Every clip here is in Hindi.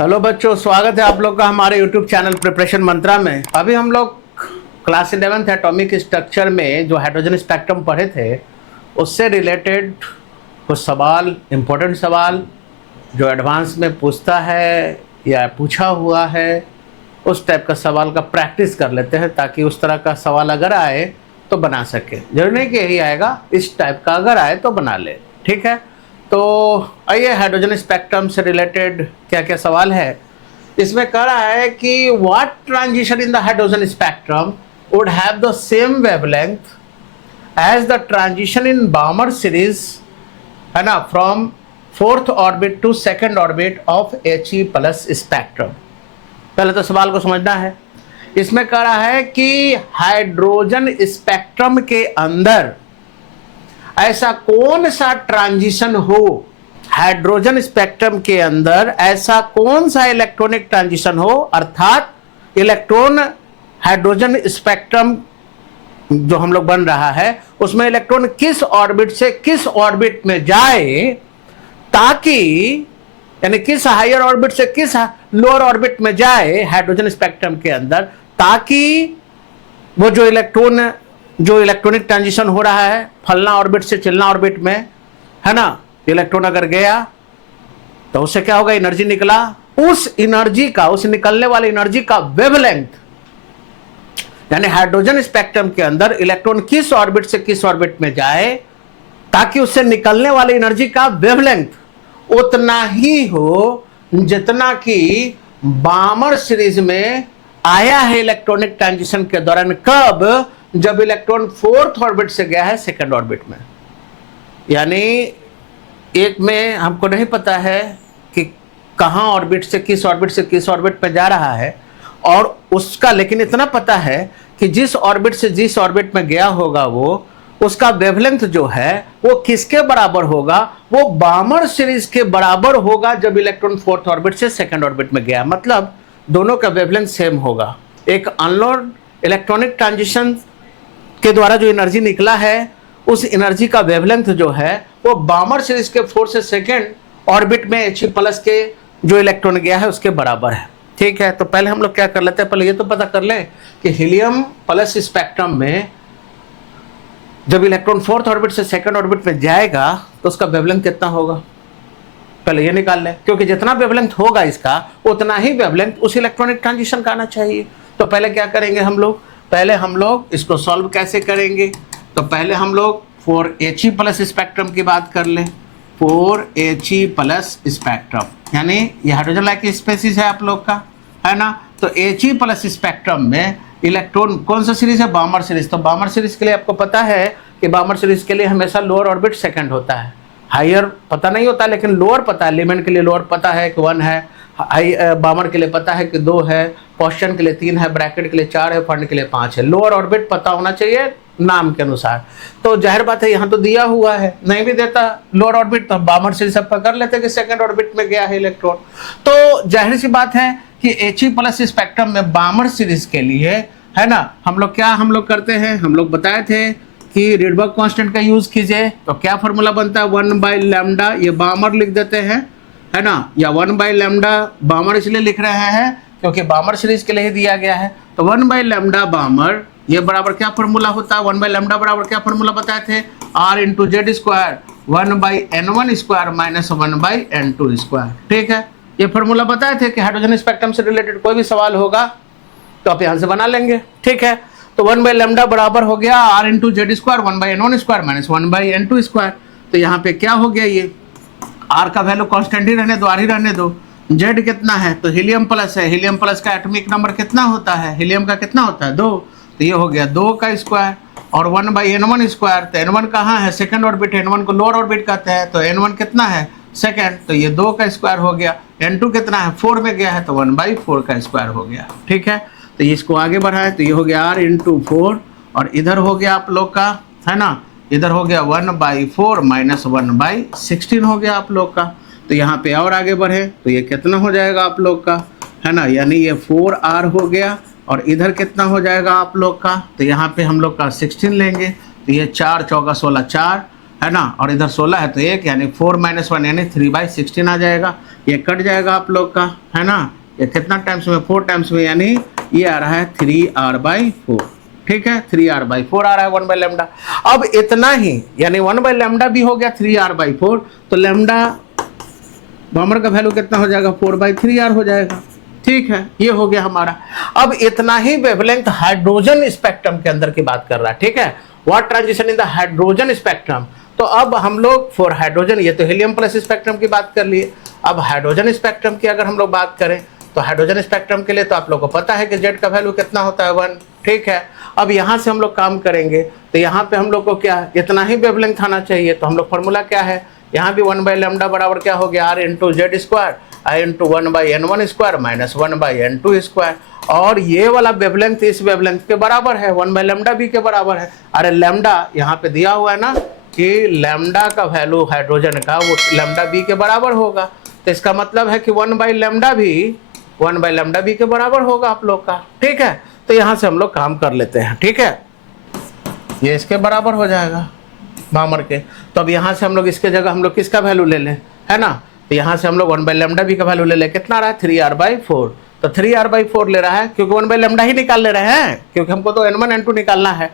हेलो बच्चों, स्वागत है आप लोग का हमारे यूट्यूब चैनल प्रिपरेशन मंत्रा में। अभी हम लोग क्लास 11th एटॉमिक स्ट्रक्चर में जो हाइड्रोजन स्पेक्ट्रम पढ़े थे उससे रिलेटेड कुछ सवाल, इम्पोर्टेंट सवाल जो एडवांस में पूछता है या पूछा हुआ है, उस टाइप का सवाल का प्रैक्टिस कर लेते हैं ताकि उस तरह का सवाल अगर आए तो बना सके। जरूरी नहीं कि यही आएगा, इस टाइप का अगर आए तो बना ले। ठीक है, तो आइए हाइड्रोजन स्पेक्ट्रम से रिलेटेड क्या क्या सवाल है। इसमें कह रहा है कि what transition in the hydrogen spectrum would have the same wavelength as the transition in Balmer series, है ना, from fourth orbit to second orbit of He plus spectrum. पहले तो सवाल को समझना है। इसमें कह रहा है कि हाइड्रोजन स्पेक्ट्रम के अंदर ऐसा कौन सा ट्रांजिशन हो, हाइड्रोजन स्पेक्ट्रम के अंदर ऐसा कौन सा इलेक्ट्रॉनिक ट्रांजिशन हो, अर्थात इलेक्ट्रॉन हाइड्रोजन स्पेक्ट्रम जो हम लोग बन रहा है उसमें इलेक्ट्रॉन किस ऑर्बिट से किस ऑर्बिट में जाए, ताकि यानी किस हायर ऑर्बिट से किस लोअर ऑर्बिट में जाए हाइड्रोजन स्पेक्ट्रम के अंदर, ताकि वो जो इलेक्ट्रॉनिक ट्रांजिशन हो रहा है फलना ऑर्बिट से चिलना ऑर्बिट में, है ना, इलेक्ट्रॉन अगर गया तो उससे क्या होगा, एनर्जी निकला, उस एनर्जी का, उस निकलने वाली एनर्जी का वेवलेंथ, यानी हाइड्रोजन स्पेक्ट्रम के अंदर इलेक्ट्रॉन किस ऑर्बिट से किस ऑर्बिट में जाए ताकि उससे निकलने वाली एनर्जी का वेवलेंथ उतना ही हो जितना कि बामर सीरीज में आया है इलेक्ट्रॉनिक ट्रांजिशन के दौरान। कब? जब इलेक्ट्रॉन फोर्थ ऑर्बिट से गया है सेकंड ऑर्बिट में। यानी एक में हमको नहीं पता है कि कहां ऑर्बिट से किस ऑर्बिट में जा रहा है, और उसका लेकिन इतना पता है कि जिस ऑर्बिट से जिस ऑर्बिट में गया होगा वो उसका वेवलेंथ जो है वो किसके बराबर होगा, वो बामर सीरीज के बराबर होगा जब इलेक्ट्रॉन फोर्थ ऑर्बिट से सेकंड ऑर्बिट में गया। मतलब दोनों का वेवलेंथ सेम होगा। एक अनलोड इलेक्ट्रॉनिक ट्रांजिशन के द्वारा जो एनर्जी निकला है उस एनर्जी का वेवलेंथ जो है वो बामर सीरीज के फोर्थ से सेकंड ऑर्बिट में He प्लस के जो इलेक्ट्रॉन गया है उसके बराबर है। ठीक है, तो पहले हम लोग क्या कर लेते हैं, पहले ये तो पता कर लें कि हीलियम प्लस स्पेक्ट्रम में जब इलेक्ट्रॉन फोर्थ ऑर्बिट से सेकंड ऑर्बिट में जाएगा तो उसका वेवलेंथ कितना होगा, पहले ये निकाल लें, क्योंकि जितना वेवलेंथ होगा इसका उतना ही वेवलेंथ उस इलेक्ट्रॉनिक ट्रांजिशन का आना चाहिए। तो पहले क्या करेंगे हम लोग, पहले हम लोग इसको सॉल्व कैसे करेंगे, तो पहले हम लोग फॉर He प्लस स्पेक्ट्रम की बात कर लें। फॉर He प्लस स्पेक्ट्रम यानी ये हाइड्रोजन लाइक स्पेसीज है आप लोग का, है ना, तो He प्लस स्पेक्ट्रम में इलेक्ट्रॉन कौन सा सीरीज है, बामर सीरीज। तो बामर सीरीज के लिए आपको पता है कि बामर सीरीज के लिए हमेशा लोअर ऑर्बिट सेकंड होता है, हायर पता नहीं होता, लेकिन लोअर पता है। एलिमेंट के लिए लोअर पता है कि 1 है, हाई बामर के लिए पता है कि 2 है, पोस्टन के लिए 3 है, ब्रैकेट के लिए 4 है, फंड के लिए 5 है। लोअर ऑर्बिट पता होना चाहिए नाम के अनुसार। तो जाहिर बात है यहाँ तो दिया हुआ है, नहीं भी देता लोअर ऑर्बिट तो बामर सीरीज सब कर लेते कि सेकंड ऑर्बिट में गया है इलेक्ट्रॉन। तो जाहिर सी बात है कि He प्लस स्पेक्ट्रम में बामर सीरीज के लिए, है ना, हम लोग करते हैं, हम लोग बताए थे कि रिडबर्ग कांस्टेंट का यूज कीजिए। तो क्या फॉर्मूला बनता है, 1/λ, ये बामर लिख देते हैं, है ना, या 1/λ बामर इसलिए लिख रहे हैं क्योंकि बामर सीरीज के लिए ही दिया गया है। तो 1/λ बामर ये बराबर क्या फॉर्मूला होता है, 1/λ बराबर क्या फॉर्मूला बताए थे, R into Z square 1/n1 square minus 1/n2 square. ठीक है, ये फॉर्मूला बताए थे कि हाइड्रोजन स्पेक्ट्रम से रिलेटेड कोई भी सवाल होगा तो आप यहाँ से बना लेंगे। ठीक है, तो 1/λ बराबर हो गया R into Z square 1/n1 square minus 1/n2 square. तो यहाँ पे क्या हो गया, ये R का वैल्यू कांस्टेंट ही रहने दो, R ही रहने दो। Z कितना है, तो हीलियम प्लस है, हीलियम प्लस का एटॉमिक नंबर कितना होता है, हीलियम का कितना होता है 2, तो ये हो गया 2 का स्क्वायर और 1/n1 स्क्वायर। तो n1 कहाँ है, सेकंड ऑर्बिट, n1 को लोअर ऑर्बिट कहते हैं, तो n1 कितना है सेकंड, तो ये 2 का स्क्वायर हो गया। n2 कितना है 4 में गया है तो 1/4 का स्क्वायर हो गया। ठीक है, तो इसको आगे बढ़ाए तो ये हो गया R इंटू 4 और इधर हो गया आप लोग का, है ना, इधर हो गया 1/4 माइनस 1/16 हो गया आप लोग का। तो यहाँ पे और आगे बढ़े तो ये कितना हो जाएगा आप लोग का, है ना, यानी ये 4R हो गया और इधर कितना हो जाएगा आप लोग का, तो यहाँ पे हम लोग का 16 लेंगे, तो ये 4 चौका 16 4 है ना, और इधर 16 है तो 1 यानी 4 - 1 यानी 3/16 आ जाएगा। ये कट जाएगा आप लोग का, है ना, ये कितना टाइम्स में, 4 टाइम्स में, यानी ये आ रहा है 3r/4। ठीक है, 3r/4 आ रहा है 1/λ। अब इतना ही यानी 1/λ भी हो गया 3r/4, तो लैम्डा बामर का वैल्यू कितना हो जाएगा, 4/3r हो जाएगा। ठीक है, ये हो गया हमारा। अब इतना ही वेवलेंथ हाइड्रोजन स्पेक्ट्रम के अंदर की बात कर रहा है। ठीक है, what transition in the hydrogen spectrum. तो अब हम लोग फॉर हाइड्रोजन, ये तो हीलियम प्लस स्पेक्ट्रम की बात कर लिए। अब हाइड्रोजन स्पेक्ट्रम की अगर हम लोग बात करें तो हाइड्रोजन स्पेक्ट्रम के लिए तो आप लोग को पता है कि जेड का वैल्यू कितना होता है, 1। ठीक है, अब यहाँ से हम लोग काम करेंगे तो यहाँ पे हम लोग को क्या इतना ही वेवलेंथ आना चाहिए। तो हम लोग फॉर्मूला क्या है, यहाँ भी 1/λ बराबर क्या हो गया, r into Z square, I into 1/n1 square minus 1/n2 square. और ये वाला वेवलेंथ इस वेवलेंथ के बराबर है, 1/λ भी के बराबर है। अरे लैम्डा यहाँ पे दिया हुआ है ना कि लैम्डा का वैल्यू हाइड्रोजन का वो लैम्डा बी के बराबर होगा, तो इसका मतलब है कि 1/λ भी 1/λ भी के बराबर होगा आप लोग का। ठीक है, तो यहाँ से हम लोग काम कर लेते हैं। ठीक है, ये इसके बराबर हो जाएगा बामर के। तो अब यहाँ से हम लोग इसके जगह हम लोग किसका वैल्यू ले लें, है ना, तो यहाँ से हम लोग 1/λ भी का वैल्यू ले लें। कितना रहा है, 3r/4। तो 3r/4 ले रहा है क्योंकि 1/λ ही निकाल ले रहे हैं, क्योंकि हमको तो n1 n2 निकालना है।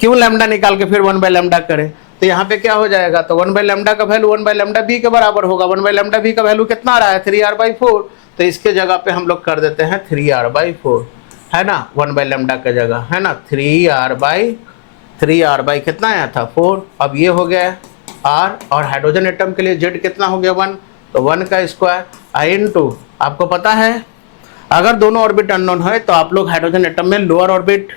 क्यों लैम्डा निकाल के फिर 1/λ करें, तो यहाँ पे क्या हो जाएगा, तो 1/λ का वैल्यू 1/λ भी के बराबर होगा। 1/λ भी का वैल्यू कितना आ रहा है, 3r/4। तो इसके जगह पे हम लोग कर देते हैं 3r/4, है ना, 1/λ का जगह, है ना, 3r/3 कितना आया था, 4। अब ये हो गया r, और हाइड्रोजन एटम के लिए जेड कितना हो गया, 1। तो 1 का स्क्वायर आई इंटू, आपको पता है अगर दोनों ऑर्बिट अननोन है तो आप लोग हाइड्रोजन एटम में लोअर ऑर्बिट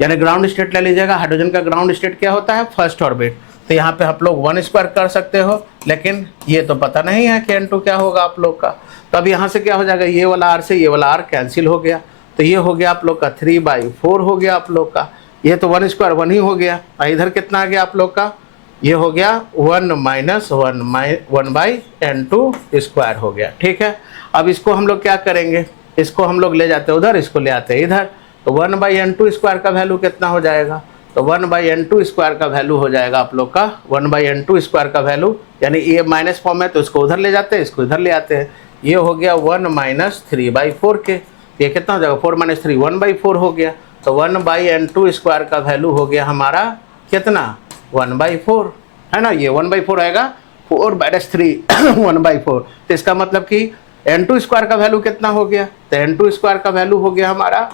यानी ग्राउंड स्टेट ले लीजिएगा। हाइड्रोजन का ग्राउंड स्टेट क्या होता है, फर्स्ट ऑर्बिट। तो यहाँ पे आप लोग 1 स्क्वायर कर सकते हो, लेकिन ये तो पता नहीं है कि n2 क्या होगा आप लोग का। तो अब यहाँ से क्या हो जाएगा, ये वाला r से ये वाला r कैंसिल हो गया, तो ये हो गया आप लोग का 3/4 हो गया आप लोग का। ये तो 1 स्क्वायर 1 ही हो गया, और इधर कितना आ गया आप लोग का, ये हो गया 1 - 1/n2 स्क्वायर हो गया। ठीक है, अब इसको हम लोग क्या करेंगे, इसको हम लोग ले जाते हैं उधर, इसको ले आते हैं इधर। तो 1/n2 स्क्वायर का वैल्यू कितना हो जाएगा, तो 1/n2 स्क्वायर का वैल्यू हो जाएगा आप लोग का 1/n2 स्क्वायर का वैल्यू, यानी ये माइनस फॉर्म है तो इसको उधर ले जाते हैं, इसको इधर ले आते हैं। ये हो गया 1 - 3/4 के, ये कितना हो जाएगा, 4 - 3 1/4 हो गया। तो 1/n2 स्क्वायर का वैल्यू हो गया हमारा कितना, 1/4, है ना, ये 1/4 आएगा, 4 - 3 1/4। तो इसका मतलब कि n2 स्क्वायर का वैल्यू कितना हो गया, तो n2 स्क्वायर का वैल्यू हो गया हमारा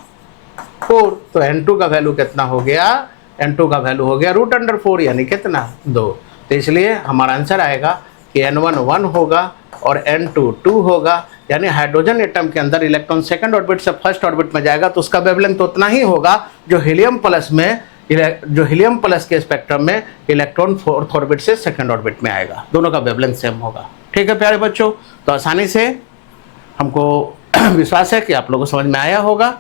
4। तो n2 का वैल्यू कितना हो गया, n2 का वैल्यू हो गया √4 यानी कितना, 2। तो इसलिए हमारा आंसर आएगा कि n1 1 होगा और n2 2 होगा, यानी हाइड्रोजन एटम के अंदर इलेक्ट्रॉन सेकंड ऑर्बिट से फर्स्ट ऑर्बिट में जाएगा तो उसका वेवलेंथ उतना ही होगा जो हीलियम प्लस में, जो हीलियम प्लस के स्पेक्ट्रम में इलेक्ट्रॉन फोर्थ ऑर्बिट से सेकंड ऑर्बिट में आएगा, दोनों का वेवलेंथ सेम होगा। ठीक है प्यारे बच्चों, तो आसानी से हमको विश्वास है कि आप लोगों को समझ में आया होगा।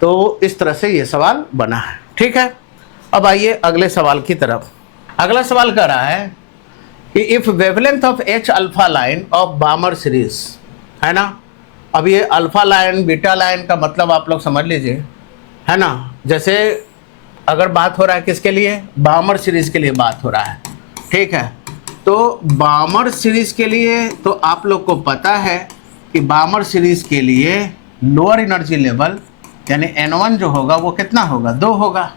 तो इस तरह से ये सवाल बना है। ठीक है, अब आइए अगले सवाल की तरफ। अगला सवाल कह रहा है कि if wavelength of H alpha line of बामर series, है ना। अब ये अल्फा लाइन बीटा लाइन का मतलब आप लोग समझ लीजिए, है ना। जैसे अगर बात हो रहा है किसके लिए, बामर सीरीज के लिए बात हो रहा है। ठीक है, तो बामर सीरीज के लिए तो आप लोग को पता है कि बामर सीरीज के लिए लोअर एनर्जी लेवल यानी n1 जो होगा वो कितना होगा, 2 होगा।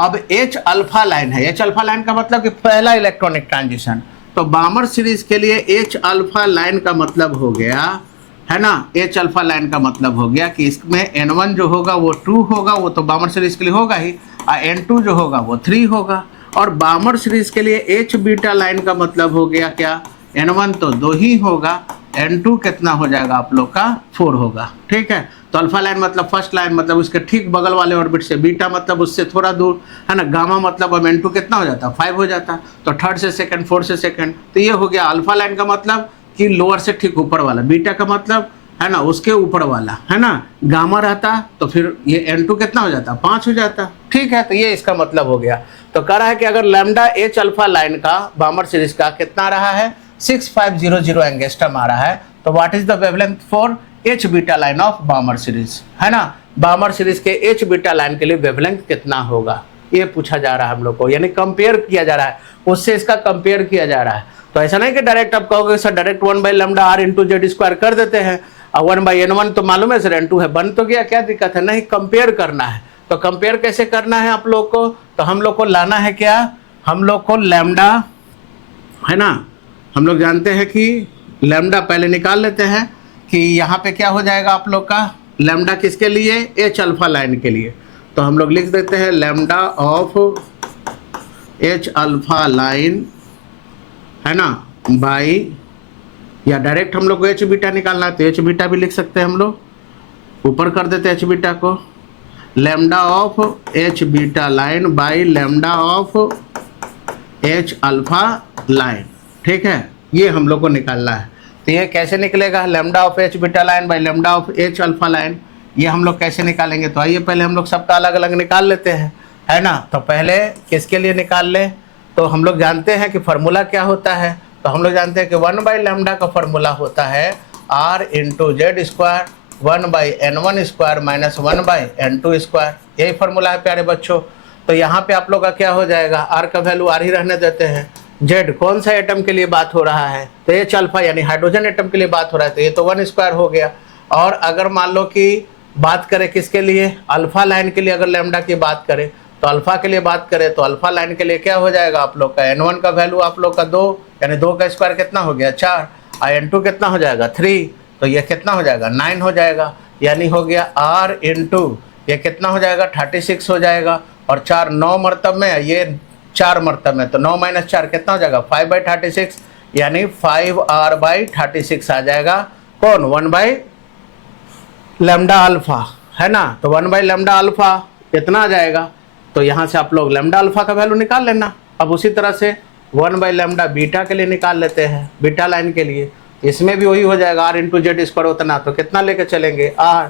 अब H अल्फा लाइन है, H अल्फा लाइन का मतलब कि पहला इलेक्ट्रॉनिक ट्रांजिशन, तो बामर सीरीज के लिए H अल्फा लाइन का मतलब हो गया, है ना, H अल्फा लाइन का मतलब हो गया कि इसमें n1 जो होगा वो 2 होगा, वो तो बामर सीरीज के लिए होगा ही, और n2 जो होगा वो 3 होगा। और बामर सीरीज के लिए H बीटा लाइन का मतलब हो गया क्या, n1 तो 2 ही होगा, n2 कितना हो जाएगा आप लोग का 4 होगा। ठीक है, तो अल्फा लाइन मतलब फर्स्ट लाइन मतलब उसके ठीक बगल वाले ऑर्बिट से, बीटा मतलब उससे थोड़ा दूर, है ना, गामा मतलब अब n2 कितना हो जाता, 5 हो जाता, तो थर्ड से सेकंड, फोर्थ से सेकंड। तो ये हो गया अल्फा लाइन का मतलब कि लोअर से ठीक ऊपर वाला, बीटा का मतलब है ना उसके ऊपर वाला, है ना, गामा रहता तो फिर ये n2 कितना हो जाता, 5 हो जाता। ठीक है, तो ये इसका मतलब हो गया। तो कह रहा है कि अगर लैम्डा H अल्फा लाइन का बामर सीरीज का कितना रहा है, 6500 एंगस्ट्रम आ रहा है, तो what is the wavelength for H beta line of बामर series, है ना। बामर सीरीज के H बीटा लाइन के लिए वेवलेंथ कितना होगा, ये पूछा जा रहा है हम लोग को, यानी कंपेयर किया जा रहा है, उससे इसका कंपेयर किया जा रहा है। तो ऐसा नहीं कि डायरेक्ट आप कहोगे sir direct 1/λ r into Z square कर देते हैं, और 1/n1 तो मालूम है सर n2 है, बन तो गया, क्या दिक्कत है? नहीं, कंपेयर करना है। तो कंपेयर कैसे करना है आप लोग को? तो हम लोग को लाना है क्या, हम लोग को लैम्डा, है ना, हम लोग जानते हैं कि लैम्डा पहले निकाल लेते हैं कि यहाँ पे क्या हो जाएगा आप लोग का, लैम्डा किसके लिए, एच अल्फा लाइन के लिए। तो हम लोग लिख देते हैं lambda of H alpha line, है ना, बाई, या डायरेक्ट हम लोग को एच बीटा निकालना है तो एच बीटा भी लिख सकते हैं हम लोग, ऊपर कर देते हैं एच बीटा को, lambda of H beta line by lambda of H alpha line. ठीक है, ये हम लोग को निकालना है। तो ये कैसे निकलेगा, lambda of H beta line by lambda of H alpha line, ये हम लोग कैसे निकालेंगे? तो आइए पहले हम लोग सबका अलग अलग निकाल लेते हैं, है ना। तो पहले किसके लिए निकाल लें, तो हम लोग जानते हैं कि फार्मूला क्या होता है, तो हम लोग जानते हैं कि 1/λ का फार्मूला होता है r into Z square 1/n1 square minus 1/n2 square, यही फार्मूला है प्यारे बच्चों। तो यहाँ पे आप लोग का क्या हो जाएगा, r का वैल्यू r ही रहने देते हैं, z कौन सा एटम के लिए बात हो रहा है, तो एच अल्फा यानी हाइड्रोजन एटम के लिए बात हो रहा है, तो ये तो 1 स्क्वायर हो गया। और अगर मान लो कि बात करें किसके लिए, अल्फा लाइन के लिए, अगर लैम्डा की बात करें तो अल्फा के लिए बात करें तो अल्फा लाइन के लिए क्या हो जाएगा आप लोग का, n1 का वैल्यू आप लोग का 2, यानी 2 का स्क्वायर कितना हो गया 4, और n2 कितना हो जाएगा 3, तो ये कितना हो जाएगा 9 हो जाएगा, यानी हो गया r इंटू ये कितना हो जाएगा 36 हो जाएगा, और 4 9 मरतब में, ये 4 मरतब में, तो 9 माइनस 4 कितना हो जाएगा 5/36, यानी 5r/36 आ जाएगा, कौन 1/λ अल्फा, है ना। तो 1/λ अल्फा कितना आ जाएगा, तो यहाँ से आप लोग लैम्डा अल्फा का वैल्यू निकाल लेना। अब उसी तरह से 1/λ बीटा के लिए निकाल लेते हैं, बीटा लाइन के लिए, इसमें भी वही हो जाएगा r इंटू जेड स्क्वायर उतना, तो कितना लेके चलेंगे r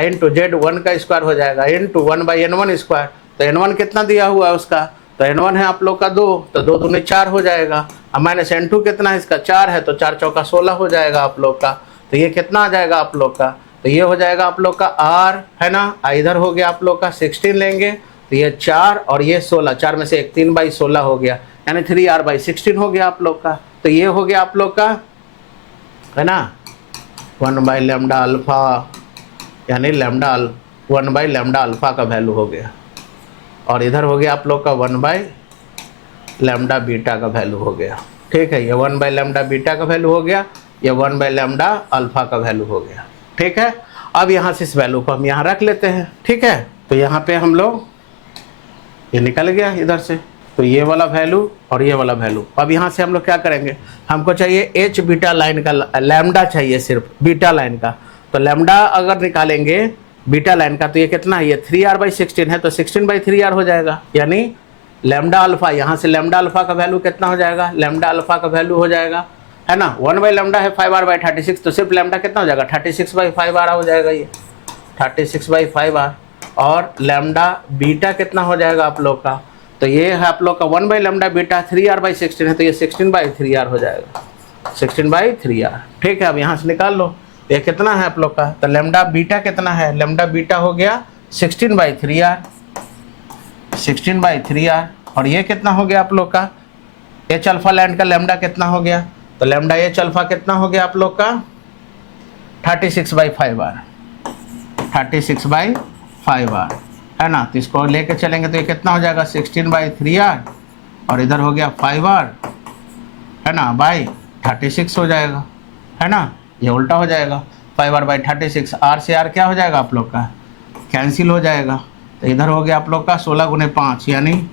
इंटू जेड 1 का स्क्वायर हो जाएगा इंटू 1/n1 स्क्वायर, तो n1 कितना दिया हुआ है उसका, तो n1 है आप लोग का 2, तो 2 दूनी 4 हो जाएगा, और माइनस n2 कितना है इसका 4 है, तो 4 चौका 16 हो जाएगा आप लोग का। तो ये कितना आ जाएगा आप लोग का, तो ये हो जाएगा आप लोग का r, है ना, इधर हो गया आप लोग का 16 लेंगे, तो ये 4 और ये 16, 4 में से एक 3/16 हो गया, यानी 3r/16 हो गया आप लोग का। तो ये हो गया आप लोग का, है ना, 1/λ अल्फा, यानी 1/λ अल्फा का वैल्यू हो गया, और इधर हो गया आप लोग का 1/λ बीटा का वैल्यू हो गया। ठीक है, ये 1/λ बीटा का वैल्यू हो गया, ये 1/λ अल्फा का वैल्यू हो गया। ठीक है, अब यहाँ से इस वैल्यू को हम यहाँ रख लेते हैं। ठीक है, तो यहाँ पे हम लोग, ये निकल गया इधर से, तो ये वाला वैल्यू और ये वाला वैल्यू। अब यहाँ से हम लोग क्या करेंगे, हमको चाहिए एच बीटा लाइन का लैम्डा चाहिए, सिर्फ बीटा लाइन का। तो लैम्डा अगर निकालेंगे बीटा लाइन का, तो ये कितना है, ये 3r/16 है, तो 16/3r हो जाएगा, यानी लैम्डा अल्फा, यहाँ से लैम्डा अल्फा का वैल्यू कितना हो जाएगा, लैम्डा अल्फा का वैल्यू हो जाएगा, है ना, 1/λ है 5r/36, तो सिर्फ लैम्डा कितना हो जाएगा 36/5r हो जाएगा, ये 36/5r। और लैम्डा बीटा कितना हो जाएगा आप लोग का, तो ये है आप लोग का 1/λ बीटा 3r/16 है, तो ये 16/3r हो जाएगा, 16/3r। ठीक है, अब यहाँ से निकाल लो, ये कितना है आप लोग का, तो लैम्डा बीटा कितना है, लैम्डा बीटा हो गया 16/3r, 16/3r। और ये कितना हो गया आप लोग का, एच अल्फा लाइन का लैम्डा कितना हो गया, तो लैम्डा एच अल्फा कितना हो गया आप लोग का 36/5r, 36/5r, है ना। तो इसको लेके चलेंगे तो ये कितना हो जाएगा 16/3r, और इधर हो गया 5r, है ना, बाई 36 हो जाएगा, है ना, ये उल्टा हो जाएगा, 5r/36, r से r क्या हो जाएगा आप लोग का कैंसिल हो जाएगा, तो इधर हो गया आप लोग का 16 × 5 यानी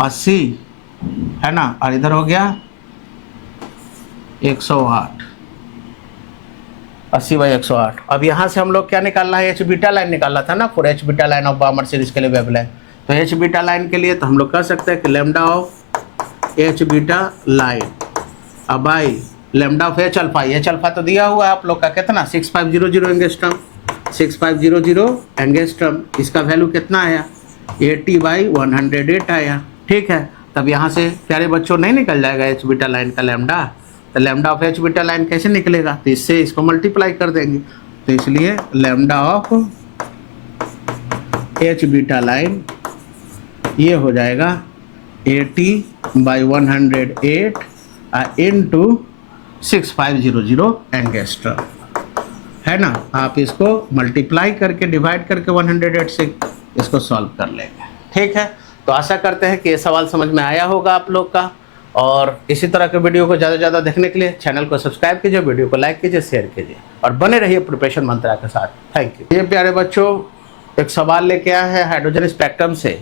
80, है ना, और इधर हो गया 108, 80/108। अब यहाँ से हम लोग क्या निकालना है, एच बीटा लाइन निकालना था ना, for H beta line of Barmer series के लिए वेवलेंथ। तो एच बीटा लाइन के लिए तो हम लोग कह सकते हैं कि lambda of H beta line अब by lambda of H alpha, H alpha तो दिया हुआ है आप लोग का कितना 6500 एंगस्ट्रम, 6500 एंगस्ट्रम, इसका वैल्यू कितना आया 80/108 आया। ठीक है, तब यहाँ से प्यारे बच्चों नहीं निकल जाएगा एच बीटा लाइन का लैम्डा, तो lambda of H beta line कैसे निकलेगा, तो इससे इसको मल्टीप्लाई कर देंगे, तो इसलिए lambda of H beta line ये हो जाएगा 80/108 इंटू 6500 एंगस्ट्रम, है ना। आप इसको मल्टीप्लाई करके डिवाइड करके 108 से इसको सॉल्व कर लेंगे, ठीक है। तो आशा करते हैं कि ये सवाल समझ में आया होगा आप लोग का, और इसी तरह के वीडियो को ज़्यादा से ज़्यादा देखने के लिए चैनल को सब्सक्राइब कीजिए, वीडियो को लाइक कीजिए, शेयर कीजिए और बने रहिए प्रिपरेशन मंत्रा के साथ। Thank you. ये प्यारे बच्चों, एक सवाल लेके आया है हाइड्रोजन स्पेक्ट्रम से,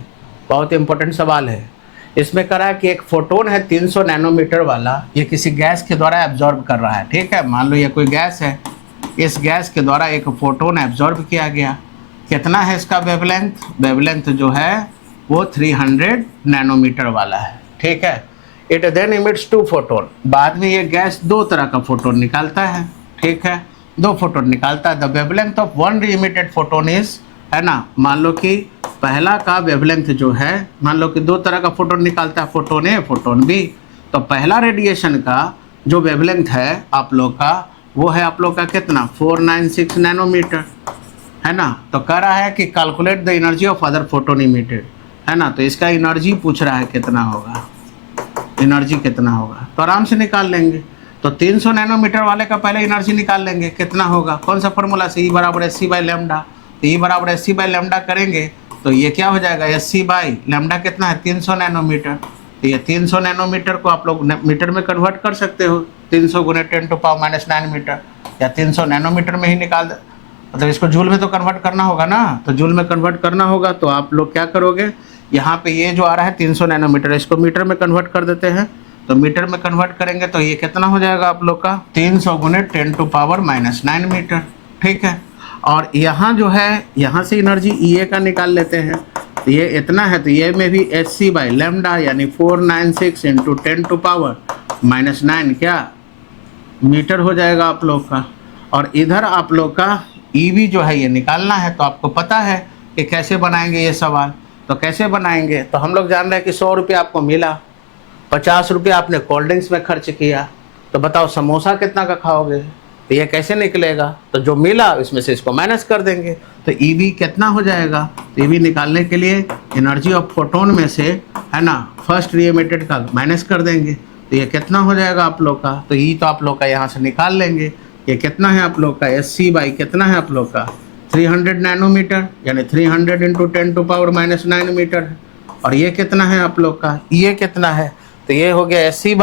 बहुत इंपॉर्टेंट सवाल है। इसमें करा कि एक फोटोन है 300 नैनोमीटर वाला, ये किसी गैस के द्वारा एब्जॉर्ब कर रहा है, ठीक है। मान लो ये कोई गैस है, इस गैस के द्वारा एक फोटोन एब्जॉर्ब किया गया। कितना है इसका वेवलेंथ? वेवलेंथ जो है वो 300 नैनोमीटर वाला है, ठीक है। It then emits 2 photon. बाद में ये गैस 2 तरह का फोटोन निकालता है, ठीक है, 2 फोटोन निकालता है। The wavelength of one emitted photon is, है ना, मान लो कि पहला का वेवलेंथ जो है, मान लो कि 2 तरह का फोटोन निकालता है, फोटोन ए फोटोन बी। तो पहला रेडिएशन का जो वेवलेंथ है आप लोग का, वो है आप लोग का कितना? 496 नैनोमीटर, है ना। तो कह रहा है कि calculate the energy of other photon emitted, है ना। तो इसका एनर्जी पूछ रहा है कितना होगा, एनर्जी कितना होगा। तो आराम से निकाल लेंगे। तो 300 नैनोमीटर वाले का पहले एनर्जी निकाल लेंगे, कितना होगा, कौन सा फॉर्मूला से, E बराबर SC/λ। तो E बराबर SC/λ करेंगे तो ये क्या हो जाएगा, SC/λ कितना है, 300 नैनोमीटर। तो ये 300 नैनोमीटर को आप लोग मीटर में कन्वर्ट कर सकते हो, 300 × 10⁻⁹ मीटर, या 300 नैनोमीटर में ही निकाल दे। मतलब इसको जूल में तो कन्वर्ट करना होगा ना, तो जूल में कन्वर्ट करना होगा। तो आप लोग क्या करोगे, यहाँ पे ये जो आ रहा है 300 नैनोमीटर, इसको मीटर में कन्वर्ट कर देते हैं। तो मीटर में कन्वर्ट करेंगे तो ये कितना हो जाएगा आप लोग का, 300 × 10⁻⁹ मीटर, ठीक है। और यहाँ जो है, यहाँ से एनर्जी E का निकाल लेते हैं। तो ये इतना है, तो ये में भी SC/λ यानी 496 × 10⁻⁹ क्या मीटर हो जाएगा आप लोग का। और इधर आप लोग का EV जो है ये निकालना है। तो आपको पता है कि कैसे बनाएंगे ये सवाल। तो कैसे बनाएंगे, तो हम लोग जान रहे हैं कि 100 रुपये आपको मिला, 50 रुपये आपने कोल्ड ड्रिंक्स में खर्च किया, तो बताओ समोसा कितना का खाओगे। तो ये कैसे निकलेगा, तो जो मिला इसमें से इसको माइनस कर देंगे। तो EV कितना हो जाएगा, तो EV निकालने के लिए एनर्जी ऑफ फोटोन में से, है ना, फर्स्ट रीएमिटेड का माइनस कर देंगे। तो ये कितना हो जाएगा आप लोग का, तो E तो आप लोग का यहाँ से निकाल लेंगे। ये कितना है आप लोग का, SC/ कितना है आप लोग का, 300 नैनोमीटर, यानी 300 × 10⁻⁹ मीटर। और ये कितना है आप लोग का, ये कितना है, तो ये हो गया SC/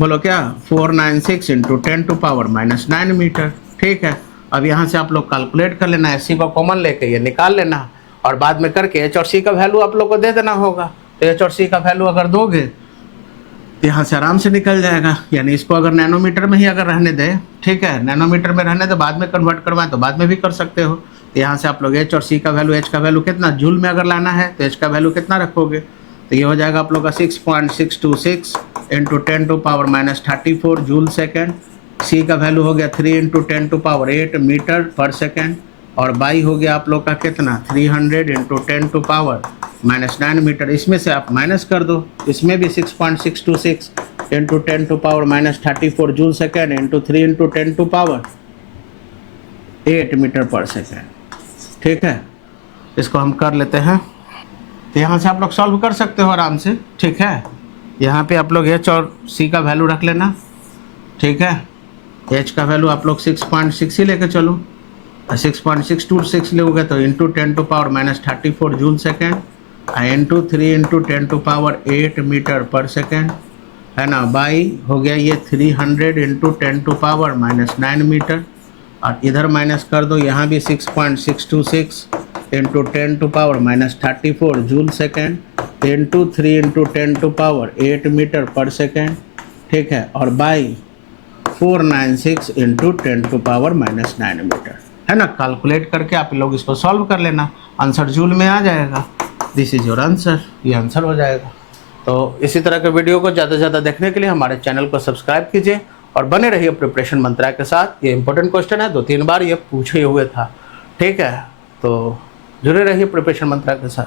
बोलो क्या, 496 × 10⁻⁹ मीटर, ठीक है। अब यहाँ से आप लोग कैलकुलेट कर लेना, SC को कॉमन लेके ये निकाल लेना, और बाद में करके H और C का वैल्यू आप लोग को दे देना होगा। तो H और C का वैल्यू अगर दोगे तो यहाँ से आराम से निकल जाएगा। यानी इसको अगर नैनोमीटर में ही अगर रहने दे, ठीक है, नैनोमीटर में रहने दे, बाद में कन्वर्ट करवाएं तो बाद में भी कर सकते हो। तो यहाँ से आप लोग H और C का वैल्यू, H का वैल्यू कितना जूल में अगर लाना है तो H का वैल्यू कितना रखोगे, तो ये हो जाएगा आप लोग का 6.626 × 10⁻34 जूल सेकेंड। C का वैल्यू हो गया 3 × 10⁸ मीटर पर सेकेंड। और बाई हो गया आप लोग का कितना, 300 × 10⁻⁹ मीटर। इसमें से आप माइनस कर दो, इसमें भी 6.626 × 10⁻34 जूल सेकेंड इंटू 3 × 10⁸ मीटर पर सेकेंड, ठीक है। इसको हम कर लेते हैं। तो यहाँ से आप लोग सॉल्व कर सकते हो आराम से, ठीक है। यहाँ पे आप लोग H और C का वैल्यू रख लेना, ठीक है। H का वैल्यू आप लोग 6.6 ही लेके चलो, 6.626 लोगे तो into 10⁻34 joule second, into 3 × 10⁸ metre पर सेकेंड, है ना, बाई हो गया ये 300 × 10⁻⁹ मीटर। और इधर माइनस कर दो, यहाँ भी 6.626 × 10⁻⁻34 जूल सेकेंड इंटू 3 × 10⁸ मीटर पर सेकेंड, ठीक है। और बाई 496 × 10⁻⁹ मीटर, है ना। कैलकुलेट करके आप लोग इसको सॉल्व कर लेना, आंसर जूल में आ जाएगा। दिस इज योर आंसर, ये आंसर हो जाएगा। तो इसी तरह के वीडियो को ज़्यादा से ज़्यादा देखने के लिए हमारे चैनल को सब्सक्राइब कीजिए और बने रहिए प्रिपरेशन मंत्रा के साथ। ये इंपॉर्टेंट क्वेश्चन है, 2-3 बार ये पूछे हुए था, ठीक है। तो जुड़े रहिए प्रिपरेशन मंत्रा के साथ।